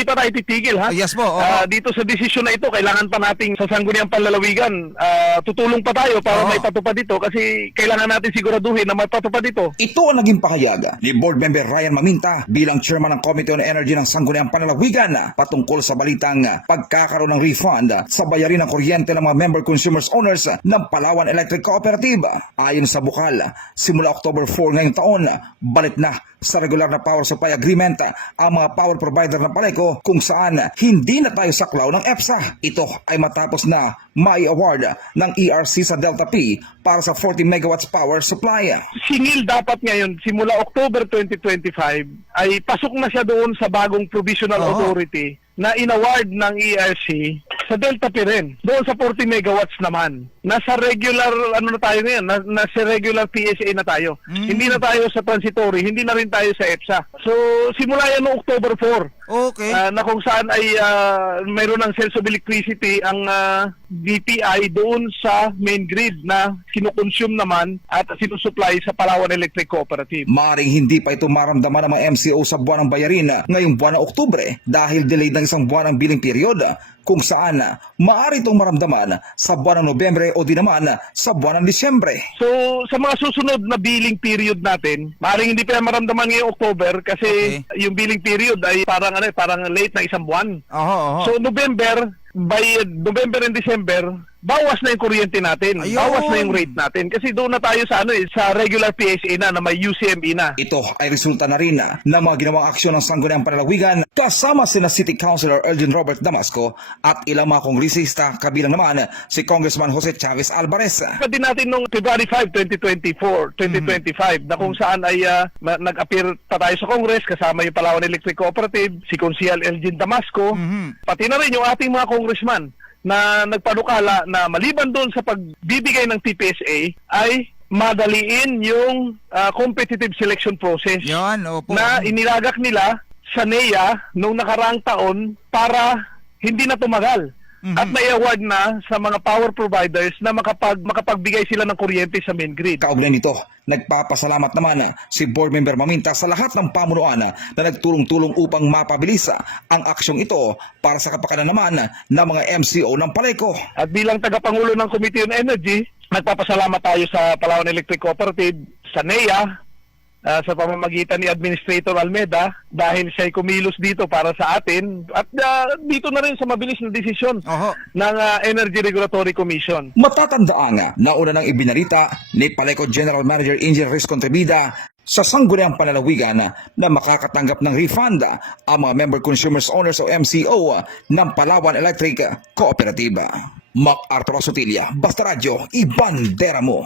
hindi pa tayo titigil ha. Ah, yes po, oo. Ah, dito sa desisyon na ito, kailangan pa nating sa sangguniang panlalawigan, ah, tutulong pa tayo para Oo. may patupad dito kasi kailangan natin siguraduhin na may patupad ito. Ito ang naging pahayag ni Board Member Ryan Maminta bilang chairman ng Committee on Energy ng Sangguniang Panlalawigan patungkol sa balitang pagkakaroon ng refund sa bayarin ng kuryente ng mga member consumers owners ng Palawan Electric Cooperative. Ayon sa bukal, simula October 4 ngayong taon, balik na sa regular na power supply agreement ang mga power provider ng Paleco kung saan hindi na tayo saklaw ng EPSA. Ito ay matapos na may award ng ERC sa Delta P para sa 40 megawatts power supply. Singil dapat ngayon, simula October 2025, ay pasok na siya doon sa bagong provisional Oo. authority na inaward ng ERC sa Delta P rin. Doon sa 40 megawatts naman. Nasa regular, ano na tayo ngayon, na, nasa regular PSA na tayo. Mm. Hindi na tayo sa transitory, hindi na rin tayo sa EPSA. So, simula yan noong October 4. Okay. Ah, na kung saan ay ah, mayroon ng sales of electricity ang DTI doon sa main grid na kinukonsume naman at sinusupply sa Palawan Electric Cooperative. Maring hindi pa ito maramdaman ng mga MCO sa buwan ng bayarin ngayong buwan ng Oktubre dahil delayed ng isang buwan ang billing period kung saan maaari itong maramdaman sa buwan ng Nobyembre o di naman sa buwan ng Disyembre. So, sa mga susunod na billing period natin, maaaring hindi pa maramdaman ngayong October kasi yung billing period ay parang ano, parang late na isang buwan. Oho, oho. So, November, by November and December, bawas na yung kuryente natin. Ayun. Bawas na yung rate natin. Kasi doon na tayo sa ano eh, sa regular PSA na, na may UCME na. Ito ay resulta na rin ng mga ginawang aksyon ng Sangguniang Panalawigan kasama sina City Councilor Elgin Robert Damasco at ilang mga kongresista kabilang naman si Congressman Jose Chavez Alvarez. Pwede natin nung February 5, 2024, 2025 na kung saan ay ma- nag-appear pa tayo sa Congress kasama yung Palawan Electric Cooperative, si Consial Elgin Damasco, Mhm. pati na rin yung ating mga congressman na nagpanukala na maliban doon sa pagbibigay ng TPSA ay madaliin yung ah, competitive selection process Yan, opo. na inilagak nila sa NEA noong nakaraang taon para hindi na tumagal. Mhm. At may award na sa mga power providers na makapag, makapagbigay sila ng kuryente sa main grid. Kaugnay nito, nagpapasalamat naman si Board Member Maminta sa lahat ng pamunuan na nagtulong-tulong upang mapabilis ang aksyong ito para sa kapakanan naman ng mga MCO ng Paleco. At bilang tagapangulo ng Committee on Energy, nagpapasalamat tayo sa Palawan Electric Cooperative, sa NEA, ah, sa pamamagitan ni Administrator Almeda dahil siya'y kumilos dito para sa atin at ah, dito na rin sa mabilis na desisyon Oho. ng ah, Energy Regulatory Commission. Matatandaan na una nang ibinarita ni Paleco General Manager Engineer Riz Contribida sa sangguniang panlalawigan na makakatanggap ng refund ang mga member consumers owners o MCO ng Palawan Electric Cooperative. Mac Arturo Sotilia, Basta Radio, Ibandera mo.